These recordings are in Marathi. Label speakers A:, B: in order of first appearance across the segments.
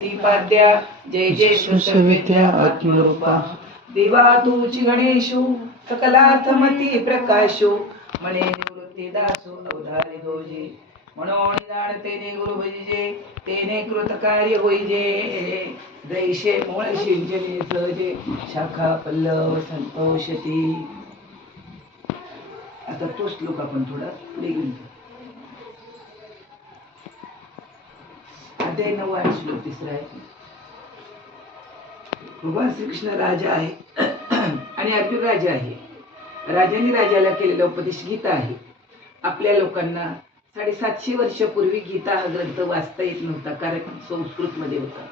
A: दीपाद्या जय जय आत्मरूपा। देवा तूची गणेशू प्रकाशू म्हणे निवृत्ती दासू अवधारे दोजे। म्हणून निदान तेने गुरु भजिजे तेने कृत कार्य होईजे। जैशे मूळ सिंचने सहजे शाखा पल्लव संतोषती। आता तो श्लोक आपण थोडा पुढे घेऊन अध्याय नऊ श्लोक तिसरा आहे भगवान श्रीकृष्ण राजा आहे आणि अर्जुन राजा आहे. राजाने राजाला केलेला उपदेश गीता आहे. आपल्या लोकांना साडेसातशे वर्षापूर्वी गीता हा ग्रंथ वाचता येत नव्हता कारण संस्कृत मध्ये होता.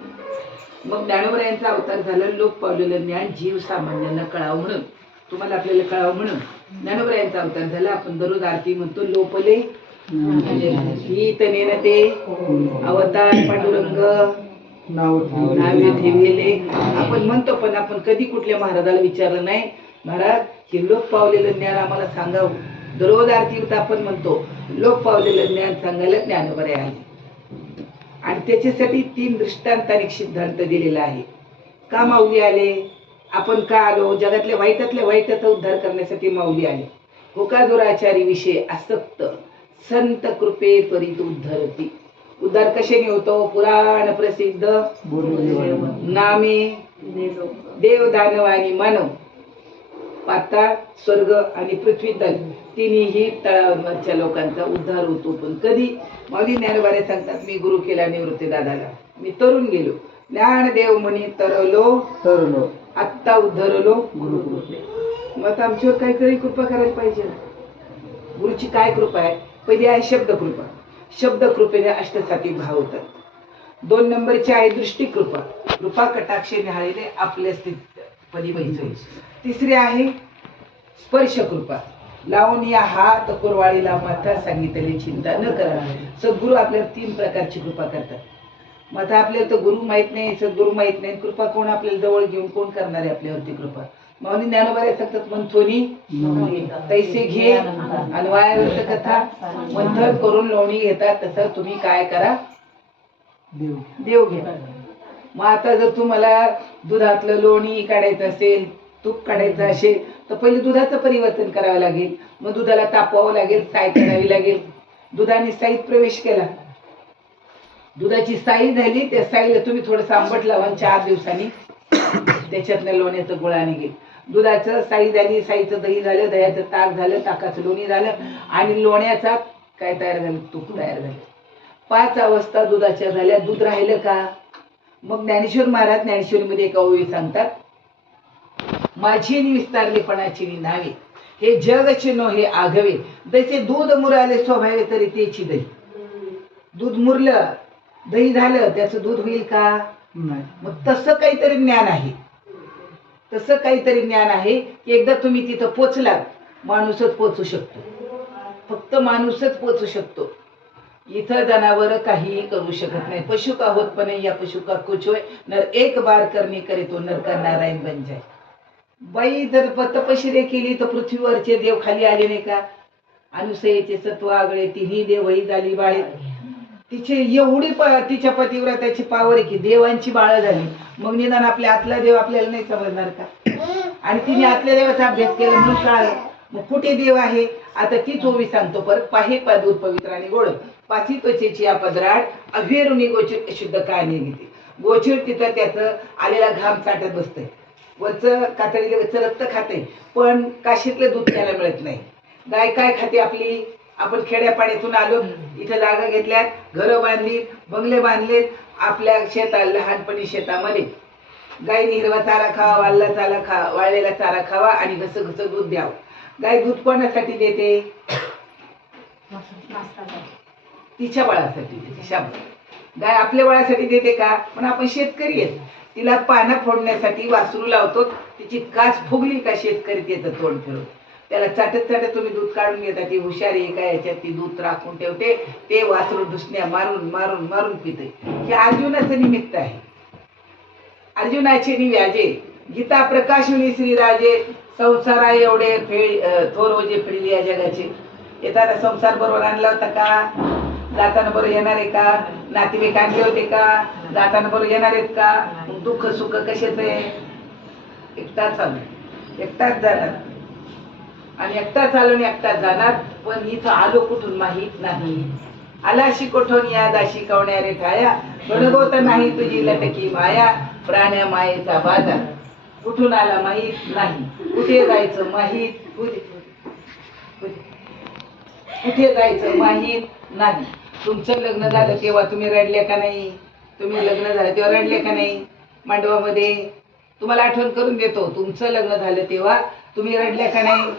A: मग ज्ञानोबरायांचा अवतार झाला लोक पावलेलं ज्ञान जीव सामान्यांना कळावं म्हणून. तुम्हाला आपल्याला कळावं म्हणून. ज्ञानोबरायांचा अवतार झाला आपण दररोज आरती म्हणतो लोपले गीत नेनते अवतार पांडुरंग नावे आपण म्हणतो पण आपण कधी कुठल्या महाराजाला विचारलं नाही. महाराज हे लोक पावलेलं ज्ञान आम्हाला सांगावं. दररोज आरती आपण म्हणतो लोक पावलेलं ज्ञान सांगायला ज्ञान बरे आले आणि त्याच्यासाठी तीन दृष्टांतानिक सिद्धांत दिलेला आहे. का माऊली आले? आपण का आलो? जगातल्या वाईटातल्या वाईटाचा उद्धार करण्यासाठी माऊली आले. होका दुराचारी विषय आसक्त. संत कृपे त्वरित उद्धरती उद्धार कशाने होतो पुराण प्रसिद्ध. नामे. देव दानव आणि मानव पाताळ स्वर्ग आणि पृथ्वी तल. तिन्ही तळावरच्या लोकांचा उद्धार होतो. पण कधी? माऊली ज्ञानबारे सांगतात मी गुरु केला निवृत्ती दादाला. मी तरुण गेलो. ज्ञान देव म्हणे तरलो.
B: तरलो.
A: आत्ता उद्धरलो.
B: गुरु
A: मग आमच्यावर काहीतरी कृपा करायला पाहिजे. गुरुची काय कृपा आहे? पहिली आहे शब्द कृपा शब्द कृपेने अष्टसाती भाव होतात. दोन नंबरची आहे दृष्टी कृपा कटाक्ष निहाळीने निहाळलेले आपल्या स्थित पदी व्हायचं तिसरी आहे स्पर्श कृपा लावून या हात कुरवाळीला माथा सांगितलेली चिंता न करा. सद्गुरू आपल्याला तीन प्रकारची कृपा करतात. मग आता आपल्याला तर गुरु माहीत नाही सद्गुरू माहीत नाही. कृपा कोण आपल्याला जवळ घेऊन कोण करणार आहे आपल्यावरती कृपा? माऊली ज्ञानोबारे सांगतात मंथोनी तैसे घे आणि वायावरच कथा मंथन करून लोणी घेतात तसं तुम्ही काय करा?
B: देव
A: घ्या मग आता जर तुम्हाला दुधातलं लोणी काढायचं असेल तूप काढायचं असेल तर पहिले दुधाचं परिवर्तन करावं लागेल. मग दुधाला तापवावं लागेल साय करावी लागेल. दुधाने साईत प्रवेश केला. दुधाची साई झाली त्या साईला तुम्ही थोडंसं आंबट लावा चार दिवसांनी त्याच्यातनं लोण्याचं गुळा निघेल दुधाचं साई झाली साईचं दही झालं दह्याचं ताक झालं ताकाचं लोणी झालं आणि लोण्याचा काय तयार झालं? तूप तयार झालं. पाच अवस्था दुधाच्या झाल्या. दूध राहिलं का? मग ज्ञानेश्वर महाराज ज्ञानेश्वरीमध्ये एका ओळी सांगतात माझी निविस्तारलेपणाची नि नावे हे जग चिन्ह हे आघवे जसे दूध मुराले स्वभावे तरी तेची दही. दूध मुरलं दही झालं त्याचं दूध होईल का? मग तसं काहीतरी ज्ञान आहे. तसं काहीतरी ज्ञान आहे की एकदा तुम्ही तिथं पोचलात माणूसच पोचू शकतो. फक्त माणूसच पोचू शकतो. इथं जनावर काहीही करू शकत नाही. पशु का होत पण या पशु का कुछ होय नर एक बार करणे करे तो नर का नारायण बन जाय. बाई जर तपशिरे केली तर पृथ्वीवरचे देव खाली आले नाही का? अनुसयेचे सत्व आगळे तिन्ही देवही झाली बाळे. तिची एवढी प तिच्या पतिव्रताची पावर आहे की देवांची बाळ झाली. मग निदान आपल्या आतला देव आपल्याला नाही समजणार का? आणि तिने आतल्या देवाचा अभ्यास केला म्हणून कळालं मग कुठे देव आहे? आता ती चोवी सांगतो परत. पाहे पा दूध पवित्र आणि गोड. पाची त्वचेची या पदराट अभेरुनी गोचिर शुद्ध काय घेते. गोचिर तिथं त्याचं आलेला घाम चाटत बसतंय. वरचं कातडीला वरचं रक्त खाते पण काशीतलं दूध त्याला मिळत नाही. गाय काय खाते आपली? आपण खेड्यापाड्यातून आलो इथं जागा घेतल्यात घरं बांधली बंगले बांधले आपल्या शेतात लहानपणी शेतामध्ये. गायने हिरवा चारा खावा वाळला चारा खा वाळलेला चारा खावा आणि घस घस दूध द्यावं. गाय दूध कोणासाठी देते? तिच्या बाळासाठी देते शाबास गाय आपल्या बाळासाठी देते का? पण आपण शेतकरी आहेत. तिला पानं फोडण्यासाठी वासरू लावतो तिची कास फुगली का शेतकरी त्याचं तोंड फिरवतो? त्याला चाटत चाटत तुम्ही दूध काढून घेता ती हुशारी एका का याच्यात ती दूध राखून ठेवते ते वासरू ढुसण्या मारून मारून मारून पिते. हे अर्जुनाचं निमित्त आहे. अर्जुनाचे निव्याजे गीता प्रकाशुनी श्रीराजे संसारा एवढे फेळ थोरवजे फिरली या जगाचे. येताना संसार बरोबर आणला होता का? जाताना बरोबर येणार आहे का? नातेवाईक आणले होते का? जाताना बरोबर येणार आहेत का? दुःख सुख कशाच आहे? एकटाच चालू एकटाच जाणार. आणि एकटाच आलो आणि एकटाच जाणार पण इथं आलो कुठून माहीत नाही. आलाशी कोठून या दाशी कवण्यारे ठाया गणगोत नाही तुझी लटकी माया प्राण्या मायेचा बाजार कुठून आला माहीत नाही. कुठे जायचं माहीत कुठे जायचं माहीत नाही. तुमचं लग्न झालं तेव्हा तुम्ही रडले का नाही? तुम्ही लग्न झालं तेव्हा रडले का नाही? मांडवामध्ये तुम्हाला आठवण करून देतो. तुमचं लग्न झालं तेव्हा तुम्ही रडल्या का नाही?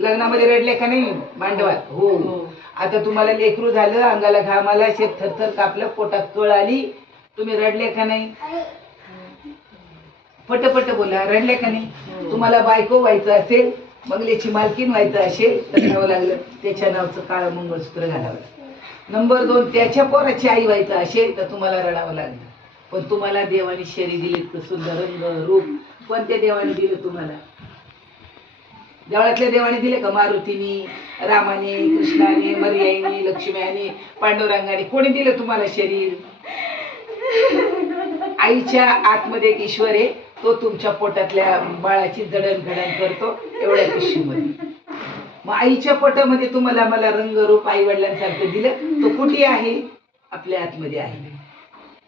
A: लग्नामध्ये रडले का नाही मांडवात हो आता तुम्हाला लेकरू झालं अंगाला घाम आला शेत थरथर कापलं पोटात कळ आली. तुम्ही रडले का नाही? पट पट बोला रडले का नाही? तुम्हाला बायको व्हायचं असेल बंगल्याची मालकीन व्हायचं असेल तर घ्यावं लागलं. त्याच्या नावचं काळं मंगळसूत्र घालावं नंबर दोन त्याच्या पोराची आई व्हायचं असेल तर तुम्हाला रडावं लागलं. पण तुम्हाला देवाने शरीर दिले सुंदर रंग रूप. कोणत्या देवाने दिलं तुम्हाला? देवळातल्या देवाने दिले का? मारुतीनी रामाने कृष्णाने मर्याईने लक्ष्म्याने पांडुरंगाने. कोणी दिलं तुम्हाला शरीर? आईच्या आतमध्ये एक ईश्वर आहे तो तुमच्या पोटातल्या बाळाची जडणघडण करतो एवढ्या पिशवीमध्ये. मग आईच्या पोटामध्ये तुम्हाला मला रंगरूप आई वडिलांसारखं दिलं तो कुठे आहे? आपल्या आतमध्ये आहे.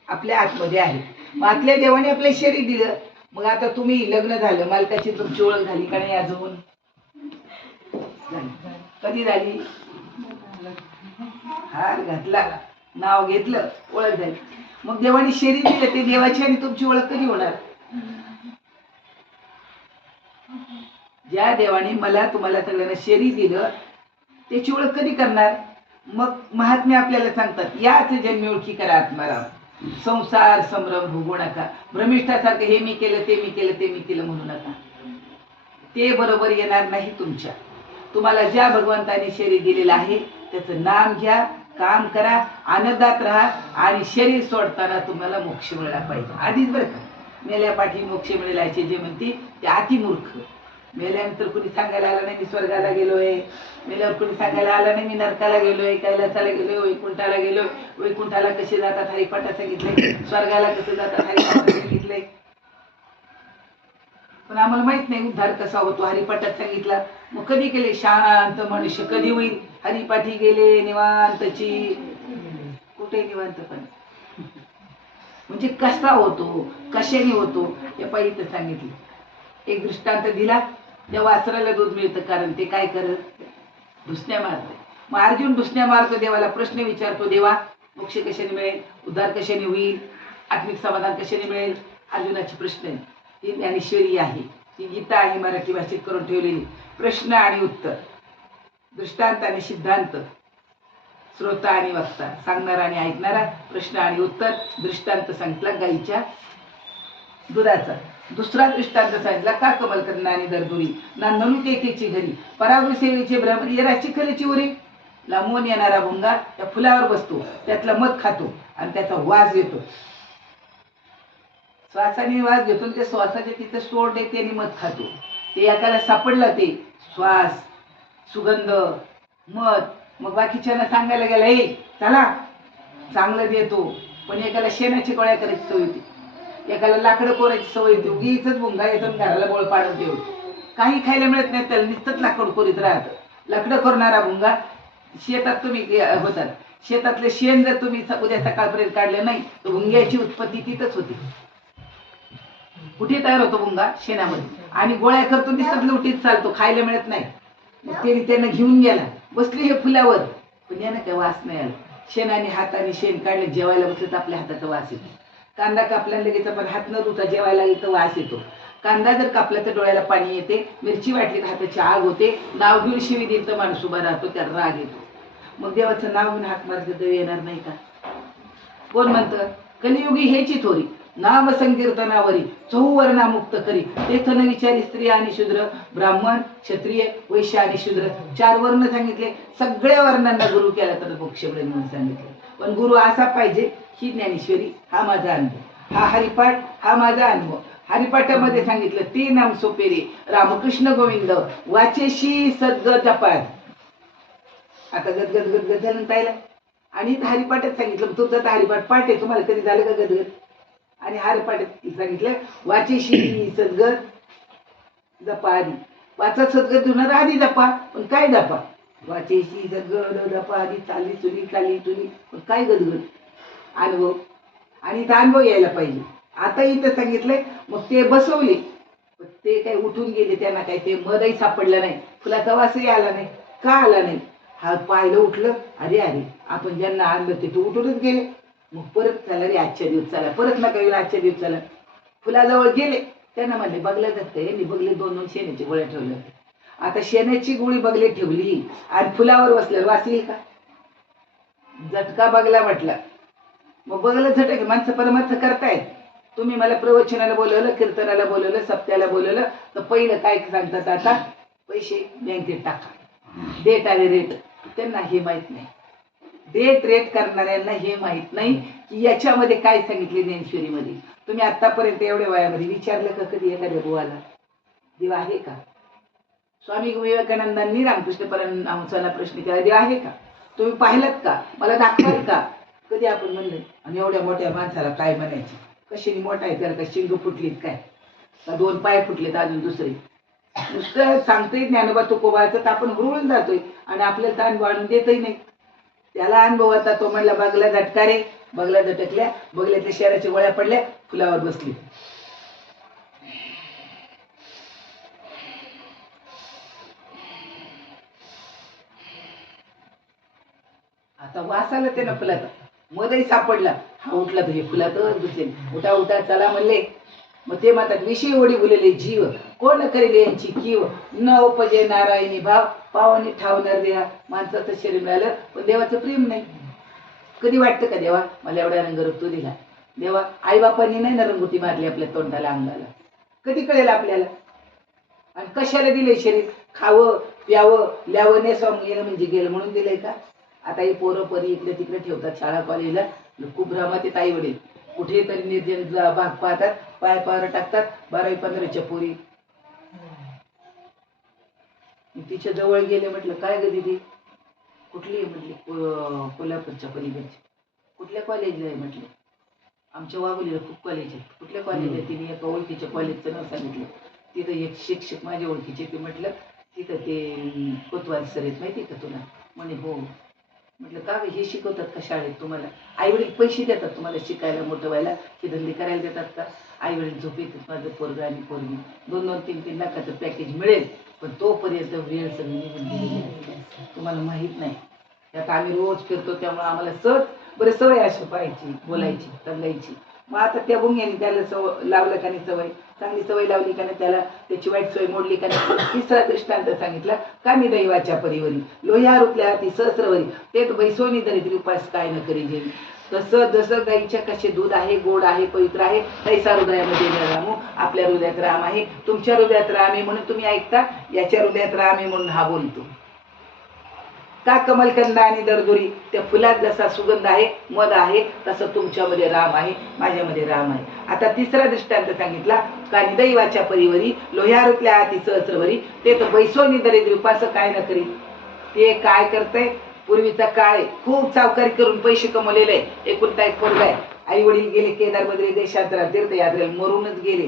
A: आपल्या आतमध्ये आहे. मग आतल्या देवाने आपलं शरीर दिलं. मग आता तुम्ही लग्न झालं मालकाची तुमची ओळख झाली का नाही अजून? झाली. कधी झाली? हार घातला. नाव घेतलं ओळख झाली. मग देवाने शरीर दिलं ते देवाची आणि तुमची ओळख कधी होणार? ज्या देवाने मला तुम्हाला सगळ्यांना शरीर दिलं त्याची ओळख कधी करणार? मग महात्मे आपल्याला सांगतात याच जन्मी ओळखी करा आत्माराम. संसार संभ्रम भोगू नका. भ्रमिष्ठासारखं हे मी केलं ते मी केलं ते मी केलं म्हणू नका. ते बरोबर येणार नाही तुमच्या. तुम्हाला ज्या भगवंताने शरीर दिलेलं आहे त्याचं नाम घ्या काम करा आनंदात राहा आणि शरीर सोडताना तुम्हाला मोक्ष मिळाला पाहिजे. आधीच बरं का? मेल्या पाठी मोक्ष मिळायचे जे म्हणते ते अतिमूर्ख. मेल्यानंतर कुणी सांगायला आलं नाही मी स्वर्गाला गेलोय. मेल्यावर कुणी सांगायला आलं नाही मी नरकाला गेलोय कैलासाला गेलोय वैकुंठाला गेलोय. वैकुंठाला कसे जातात? हरिपाठात सांगितलंय. स्वर्गाला कसे जातात? हरिपाठात सांगितलंय. पण आम्हाला माहीत नाही उद्धार कसा होतो. हरिपाठात सांगितला मग कधी केले शांत मनुष्य कधी होईल? हरिपाठी गेले निवांतची. कुठे निवांत पण? म्हणजे कसा होतो? कशाने होतो? हे पहिलं सांगितलं. एक दृष्टांत दिला. त्या वासराला दूध मिळतं कारण ते काय करत? दुसण्या मारते मग अर्जुन दुसण्या मारतो देवाला प्रश्न विचारतो देवा मोक्ष कशाने मिळेल? उद्धार कशाने होईल? आत्मिक समाधान कशाने मिळेल? अर्जुनाचे प्रश्न आहे ही ज्ञानेश्वरी आहे. ही गीता आहे मराठी भाषेत करून ठेवलेली. प्रश्न आणि उत्तर. दृष्टांत आणि सिद्धांत. श्रोता आणि वक्ता. सांगणारा आणि ऐकणारा. प्रश्न आणि उत्तर. दृष्टांत सांगितला गाईच्या दुधाचा. दुसरा दृष्टांत सांगितला का कमल करणा आणि दरदुरी? ना ननु तेथेची घरी. परागृह सेवेचे ब्राह्मण येराची खरेची उरे लांबून येणारा भुंगा त्या फुलावर बसतो. त्यातला मध खातो आणि त्याचा वास येतो श्वासाने वास घेतो ते त्या श्वासाच्या तिथं सोड देते आणि मध खातो. ते एकाला सापडलं ते श्वास सुगंध मध. मग बाकीच्यांना सांगायला गेला हे चला चांगलं देतो. पण एकाला शेणाची गोळ्या करायची सवय होती. एकाला लाकडं कोरायची सवय होती. उगीच भुंगा येतो घराला बोळ पाडून देऊ काही खायला मिळत नाही त्याला नुसतंच लाकड कोरीत राहतं. लाकडं करणारा भुंगा. शेतात तुम्ही होतात. शेतातले शेण जर तुम्ही उद्या सकाळपर्यंत काढलं नाही तर भुंग्याची उत्पत्ती तिथंच होती. कुठे तयार होतो भुंगा शेणामध्ये. आणि गोळ्या करतो दिसत लुटीत चालतो खायला मिळत नाही. तरी त्यानं त्यांना घेऊन गेला. बसली हे फुलावर. पण यानं काय वास नाही आला. शेणाने हाताने शेण काढले जेवायला बसलं तर आपल्या हाताचा वास येतो. कांदा कापला लगेच आपण हात न धुता जेवायला येतो वास येतो. कांदा जर कापला तर डोळ्याला पाणी येते मिरची वाटली तर हाताची आग होते. नाव घेऊन शिवी देईल तर माणूस उभा राहतो त्याला राग येतो. मग देवाचं नाव घेऊन हात मारलं तर येणार नाही का? कोण म्हणतं? कलियुगी हेची थोरी. नाम संकीर्तनावरी चौवर्णा मुक्त करी तेथन विचारी स्त्री आणि शूद्र ब्राह्मण क्षत्रिय वैश्य आणि शूद्र चार वर्ण सांगितले. सगळ्या वर्णांना गुरु केला तर मोक्ष मिळेल म्हणून सांगितले. पण गुरु असा पाहिजे ही ज्ञानेश्वरी हा माझा अनुभव. हा हरिपाठ हा माझा अनुभव. हरिपाठामध्ये सांगितलं ते नाम सोपेरे रामकृष्ण गोविंद वाचेशी सद्गत जपात आता गदगद गदगद झालं पाहिलं आणि इथं हरिपाठात सांगितलं मग तर हरिपाठ पाठ आहे. तुम्हाला कधी झालं का गदगद? आणि हरिपाठात सांगितलं वाचेशी सद्गत जपा आधी. वाचा सद्गत धुणार आधी जपा पण काय जपा वाचेशी सद्गत दपा आधी चाली चुली चाली चुनी पण काय गदगद? अनुभव. आणि इथं अनुभव यायला पाहिजे. आता इथं सांगितलंय मग ते बसवले. ते काही उठून गेले त्यांना काही ते मधही सापडलं नाही. फुलाचा वासही आला नाही. का आला नाही? हा पाहिलं उठलं अरे अरे आपण ज्यांना आणलं ते तर उठूनच गेले. मग परत चला रे आजच्या दिवस चला परत नका आजच्या दिवस चला. फुलाजवळ गेले त्यांना म्हणले बघल्या जात यांनी बघले दोन दोन शेण्याची गोळ्या ठेवल्या होत्या आता शेण्याची गोळी बघले ठेवली आणि फुलावर बसल्यावर वाचली का? झटका बघला म्हटलं. मग बघलं झटक माणसं परमार्थ करतायत. तुम्ही मला प्रवचनाला बोलवलं कीर्तनाला बोलवलं सप्त्याला बोलवलं तर पहिलं काय सांगतात आता? पैसे बँकेत टाका. डेट आले रेट. त्यांना हे माहीत नाही. डे ट्रेड करणाऱ्यांना हे माहीत नाही की याच्यामध्ये काय सांगितले ज्ञानेश्वरीमध्ये. तुम्ही आतापर्यंत एवढ्या वयामध्ये विचारलं का कधी एखाद्या बुवाला? देव आहे का? स्वामी विवेकानंदांनी रामकृष्ण परमहंसाला प्रश्न केला देव आहे का? तुम्ही पाहिलात का? मला दाखवाल का? कधी आपण म्हणलं आणि एवढ्या मोठ्या माणसाला काय म्हणायचे? कशाने मोठा आहे त्याला? काय शिंग फुटलीत काय? का दोन पाय फुटलेत अजून दुसरे? नुसतं सांगतोय ज्ञानोबा तुकोबाचं तर आपण हुरळून जातोय आणि आपल्याला ताण वाढून देतही नाही. त्याला अनुभव आता तो म्हणला बगल्या झटकारे बगल्या बगला झटकल्या बगल्यातल्या शहराच्या गोळ्या पडल्या फुलावर बसली. आता वास आला त्यानं फुलाचा. मधही सापडला. हा उठला तो हे फुलातच बसेल उठा उठा चला म्हणले. मग ते म्हणतात विषय ओढी बोलले जीव कोण करेल यांची कीव? न उपजे नारायणी भाव पावाने ठावणार देहा माणसाचं शरीर मिळालं पण देवाचं प्रेम नाही. कधी वाटतं का देवा मला एवढा रंग तू दिला. देवा आईबापांनी नाही ना रंगोटी मारली आपल्या तोंडाला अंगाला? कधी कळेल आपल्याला? आणि कशाला दिले शरीर? खावं प्यावं ल्यावं नेसावं गेलं म्हणजे गेलं म्हणून दिलंय का? आता हे पोरं परी इकडे तिकडे ठेवतात शाळा कॉलेजला. खूप भ्रमात येत आई वडील. कुठेतरी निर्जन भाग पाहतात. पाय पावर टाकतात बारावी पंधराच्या पोरी. तिच्या जवळ गेले म्हटलं काय ग दिदी? कुठली आहे? म्हटली कोल्हापूरच्या पलीकडची. कुठल्या कॉलेजला आहे? म्हटलं. आमच्या वाघोलीला खूप कॉलेज आहेत कुठल्या कॉलेज आहे? तिने एका ओळखीच्या कॉलेजचं नाव सांगितलं. तिथं एक शिक्षक माझ्या ओळखीचे ते म्हटलं तिथं ते कोतवाल सर आहेत माहिती का तुला? म्हणे हो. म्हटलं का हे शिकवतात का शाळेत तुम्हाला? आई वडील पैसे देतात तुम्हाला शिकायला मोठं व्हायला हे धंदे करायला देतात का? आई वडील झोप येतात माझं पोरग आणि पोरगी. दोन दोन तीन तीन लाखाचं पॅकेज मिळेल पण तोपर्यंत वेळ सगळी निघून तुम्हाला माहीत नाही. त्यात आम्ही रोज फिरतो त्यामुळे आम्हाला सहज बरं सवय अशी पाहायची बोलायची तंगायची. मग आता त्या भुंग्याने त्याला सव लावलं का नाही सवय? चांगली सवय लावली का नाही त्याला त्याची वाईट सवय मोडली का नाही? तिसरा दृष्टांत सांगितला का मी दैवाच्या परिवरी. लोह्या रुपल्या हाती सहस्रवरी. ते बैसोनी दरिद्री उपास काय न करी जे तसं जसं गाईच्या कसे दूध आहे गोड आहे पवित्र आहे तैसा हृदयामध्ये रामू आपल्या हृदयात राम आहे तुमच्या हृदयात राम आहे म्हणून तुम्ही ऐकता याच्या हृदयात राम आहे म्हणून हा बोलतो. का कमलकंद आणि दरदुरी? त्या फुलात जसा सुगंध आहे मध आहे तसं तुमच्यामध्ये राम आहे माझ्यामध्ये राम आहे. आता तिसरा दृष्टांत सांगितला का दैवाच्या परिवरी लोह्यारुतल्या हाती सहस्रवरी ते तर बैसोनी दरिद्री उपास काय न करी ते काय करतंय? पूर्वीचा काळ आहे. खूप सावकारी करून पैसे कमवलेले. आहे एकुलता एक पोरगा आहे. आई वडील गेले केदार बद्री देशात तीर्थयात्रेला मरूनच गेले.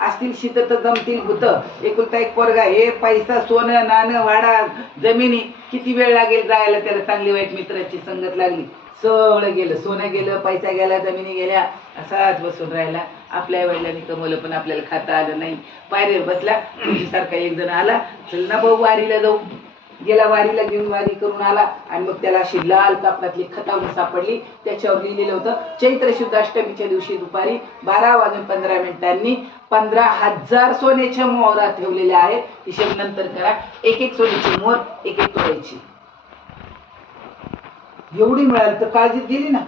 A: असतील शीतत तर जमतील भूत. एकुलता एक पोरगा हे पैसा सोनं नाणं वाडा जमिनी किती वेळ लागेल जायला त्याला चांगली वाईट मित्राची संगत लागली? सगळं गेलं. सोनं गेलं पैसा गेला जमिनी गेल्या असाच बसून राहिला. आपल्या वडिलांनी कमवलं पण आपल्याला खाता आलं नाही. पायरीवर बसला. तुझ्यासारखा एक जण आला. चल ना भाऊ वारीला जाऊ. गेला वारीला घेऊन वारी करून आला आणि मग त्याला अशी लाल कापडातली खतावून सापडली. त्याच्यावर लिहिलेलं होतं चैत्र शुद्ध अष्टमीच्या दिवशी दुपारी बारा वाजून पंधरा मिनिटांनी पंधरा हजार सोन्याच्या मोहरा ठेवलेल्या आहेत. हिशेब नंतर करा. एक एक सोन्याची मोहर एक एक तोडायची एवढी मिळाली तर काळजी दिली ना.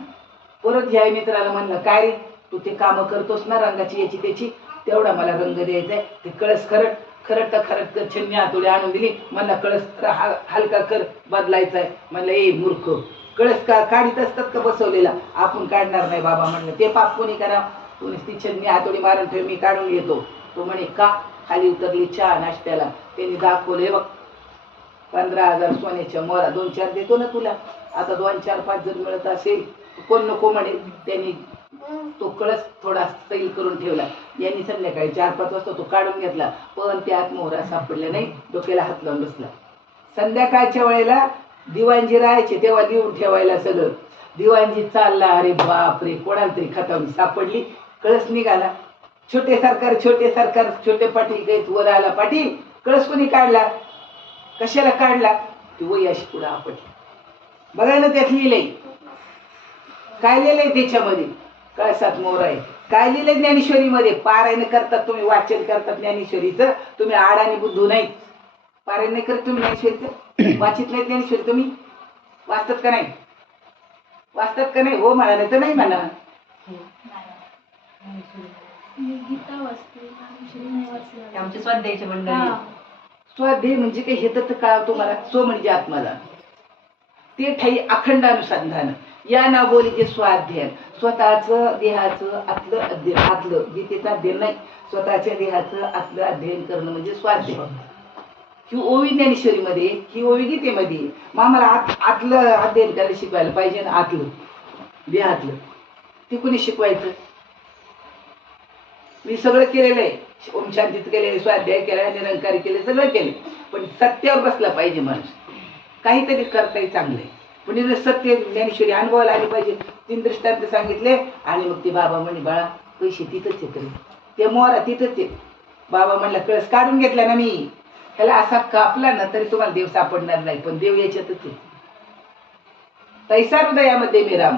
A: परत ह्या मित्राला म्हणलं काय रे तू ते कामं करतोस ना रंगाची याची त्याची? तेवढा मला रंग द्यायचाय. ते कळस खरं. खरट तर खरट कर छन्नी हातोडी आणून दिली. म्हणला कळस हलका कर बदलायचा आहे म्हणलं ए मूर्ख कळस का काढीत असतात का बसवलेला? आपण काढणार नाही बाबा म्हणलं. ते पाप कोणी करा तू ती छन्नी हातोडी मारून ठेव मी काढून येतो तो म्हणे का? खाली उतरली चहा नाश्त्याला. त्यांनी दाखवले बघ पंधरा हजार सोन्याच्या मोरा दोन चार देतो ना तुला. आता दोन चार पाच जर मिळत असेल कोण नको म्हणेल त्यांनी तो कळस थोडा सैल करून ठेवला. यांनी संध्याकाळी चार पाच वाजता तो काढून घेतला. पण त्यात मोहरा सापडला नाही डोक्याला हात लावून बसला. संध्याकाळच्या वेळेला दिवाणजी राहायचे तेव्हा लिहून ठेवायला सगळं. दिवाणजी चालला अरे बाप रे कोणाला तरी खतावणी सापडली. कळस निघाला. छोटे सरकार छोटे सरकार छोटे पाटील गैत वर आला. पाटील कळस कोणी काढला? कशाला काढला? ती वयाशी अशी पुढे आपटली. बघा ना त्यात लिहिलंय. काय लिहिलंय त्याच्यामध्ये? कळसात मोर आहे? काय लिहिलंय ज्ञानेश्वरीमध्ये? पारायण करतात तुम्ही वाचन करतात ज्ञानेश्वरीचं. तुम्ही आड आणि बुद्धू नाही पारायण नाही करत तुम्ही ज्ञानेश्वरीचं? वाचित नाही ज्ञानेश्वरी तुम्ही? वाचतात का नाही? वाचतात का नाही? हो म्हणा नाही तर नाही म्हणा.
C: आमचे स्वाध्यायचे मंडळी.
D: हा.
A: स्वाध्याय म्हणजे काही हे तर कळाव तुम्हाला. सो म्हणजे आत्माला. ते ठाई अखंड अनुसंधान या नावोलीचे स्वाध्याय स्वतःचं देहाचं आतलं अध्ययन आतलं गीतेचं अध्ययन नाही. स्वतःच्या देहाचं आतलं अध्ययन करणं म्हणजे स्वाध्याय ही ओवी ज्ञानेश्वरीमध्ये ही ओवी गीतेमध्ये मग आम्हाला आत आतलं अध्ययन करायला शिकवायला पाहिजे ना आतलं देहातलं. ते कुणी शिकवायचं? मी सगळं केलेलं आहे. ओम शांतीत केले स्वाध्याय केला निरंकारी केले सगळं केले. पण सत्यावर बसला पाहिजे माणूस. काहीतरी करताय चांगलं आहे पण सत्य ज्ञानेश्वरी अनुभवाला आली पाहिजे तीन दृष्टांत सांगितले आणि मग ते बाबा म्हणे बाळा पैसे तिथंच येत ते मोहरा तिथंच येत बाबा म्हणला कळस काढून घेतला ना मी. त्याला असा कापला ना तरी तुम्हाला देव सापडणार नाही पण देव याच्यातच येत तैसा हृदयामध्ये मी राम.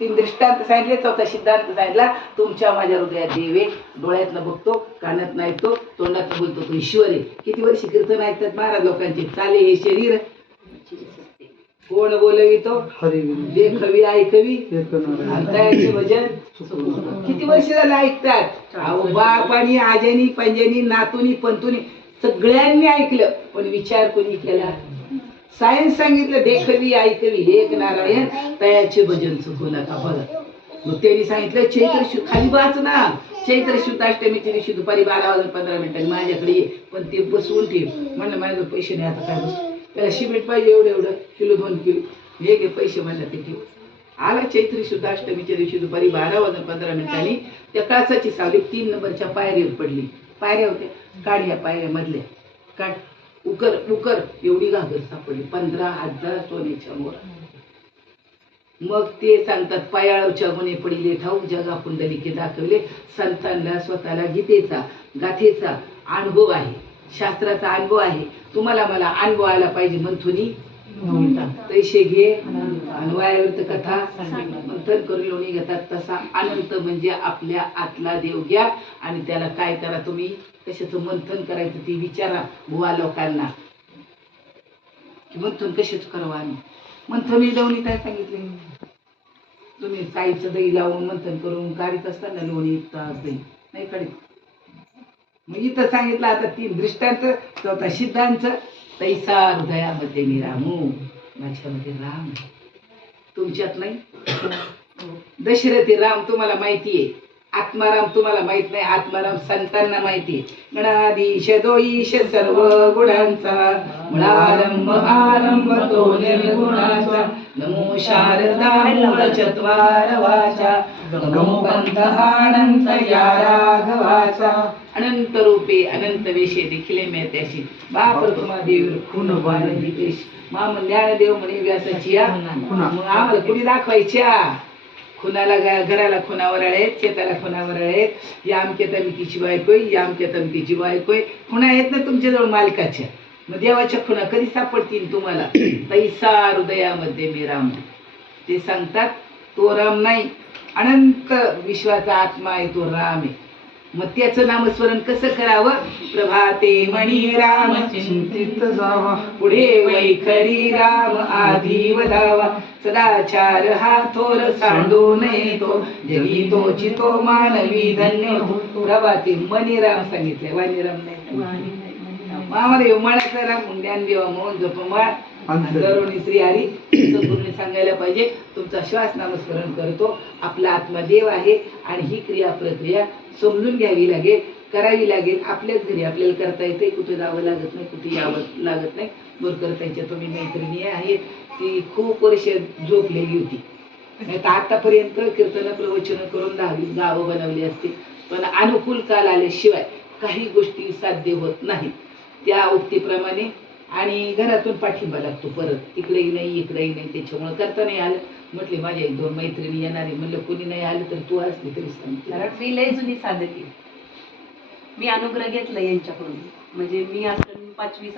A: तीन दृष्टांत सांगितले चौथा सिद्धांत सांगितला तुमच्या माझ्या हृदयात देवे डोळ्यातनं बघतो कानात ऐकतो तोंडात बोलतो तो ईश्वर आहे. किती वर्षी कीर्तन ऐकतात महाराज लोकांचे. चाले हे शरीर कोण बोलवितो देखवी ऐकवी. अंतराचे भजन. किती वर्ष झालं ऐकतात? अहो बाप आणि आज्यानी पंजानी नातुनी पंतुनी सगळ्यांनी ऐकलं. पण विचार कोणी केला? सायन्स सांगितलं देखवी ऐकवी. एक नारायण तयाचे भजन चुकू नका. बघा. मग त्यांनी सांगितलं चैत्र शु खाली वाच ना. चैत्र शुद्धाष्टमीच्या दिवशी दुपारी बारा वाजून पंधरा मिनिटांनी माझ्याकडे ये. पण ते बसवून ठेव. म्हणलं माझ्याकडे पैसे नाही आता काय बस? त्याला सिमेंट पाहिजे एवढं एवढं. किलो दोन किलो. हे घे पैसे म्हणला ते ठेव. आला चैत्री शुद्धाष्टमीच्या दिवशी दुपारी बारा वाजून पंधरा मिनिटांनी त्या काचाची सावली तीन नंबरच्या पायरीवर पडली. पायऱ्या होत्या. काढ ह्या पायऱ्या मधल्या. काढ. उकर उकर. एवढी घागर सापडली. पंधरा हजार सोन्याच्या मोर. मग ते सांगतात पायाळवच्या गुन्हे पडले ठाऊक जगा पुंडलिके दाखवले संतांना स्वतःला गीतेचा गाथेचा अनुभव आहे. शास्त्राचा अनुभव आहे. तुम्हाला मला अनुभव आला पाहिजे मंथुनी पैसे घे आणि वायावरत कथा मंथन करून लोणी घेतात तसा अनंत म्हणजे आपल्या आतला देव घ्या आणि त्याला काय करा तुम्ही? कशाचं मंथन करायचं ती विचारा बुवा लोकांना. मंथन कशाच करावं आम्ही? मंथन लावणी काय सांगितले तुम्ही साईचं दही लावून मंथन करून काढीत असताना लोणी तास दही नाही काढीत. मग इथं सांगितलं आता तीन दृष्टांत चौथा सिद्धांत तैसा हृदयामध्ये मी रामू माझ्यामध्ये राम. तुमच्यात नाही? दशरथी राम तुम्हाला माहिती आहे आत्माराम तुम्हाला माहीत नाही आत्माराम संतांना माहिती गणाधीश दोईश सर्व गुणांचा मुळारंभ आरंभ तो निर्गुणाचा. नमो शारदा मूळ चत्वार वाचा. नमो पंथ अनंत या राघवाचा. अनंत रूपे अनंत वेशे देखील मिळत्याशी बाप तुम्हा देव खून आनंदी देश माम ज्ञानदेव म्हणे व्यासाची या. मग आम्हाला कुणी दाखवायच्या? खुनाला घराला खुनावर आहेत शेताला खुनावर आहेत. या अमक्या तमकीची बायकोय या अमक्या तमकीची बायकोय खुणा आहेत ना तुमच्याजवळ मालकाच्या. मग देवाच्या खुणा कधी सापडतील तुम्हाला? तैसा हृदयामध्ये मी राम. ते सांगतात तो राम नाही. अनंत विश्वाचा आत्मा आहे तो राम आहे. मग त्याचं नामस्मरण कसं करावं? प्रभाते मणी राम.
B: चिंतित जावा.
A: पुढे वैखरी राम आधी वदावा सदाचार हा थोर सांडू नये तो जगी तो मानवी धन्य हो. प्रभाते मणी राम सांगितलंय. वाणी राम नाही. सांगितलं. आम्हाला मनाचं राम ज्ञान देवा मोहन जप. माळ. दरोणी श्री हरी सद्गुरूंनी सांगायला पाहिजे. तुमचा श्वास नामस्मरण करतो. आपला आत्मा देव आहे आणि ही क्रिया प्रक्रिया समजून घ्यावी लागेल करावी लागेल. आपल्याच घरी आपल्याला करता येते कुठे जावं लागत नाही कुठे यावं लागत नाही. बोरकर त्यांच्या तुम्ही मैत्रिणी आहेत. ती खूप वर्ष झोपलेली होती. नाही तर आतापर्यंत कीर्तन प्रवचन करून दहावी गावं बनवली असतील. पण अनुकूल काल आल्याशिवाय काही गोष्टी साध्य होत नाहीत. त्या उक्तीप्रमाणे आणि घरातून पाठिंबा लागतो परत. तिकडेही नाही इकडेही नाही. त्याच्यामुळं करता नाही आलं. म्हटले माझ्या एक दोन मैत्रिणी येणार. आहे म्हणलं कोणी नाही आलं तर तू असली तरी सांग
C: कारण मी लय जुनी साधकी मी अनुग्रह घेतला यांच्याकडून. म्हणजे मी असं पाचवी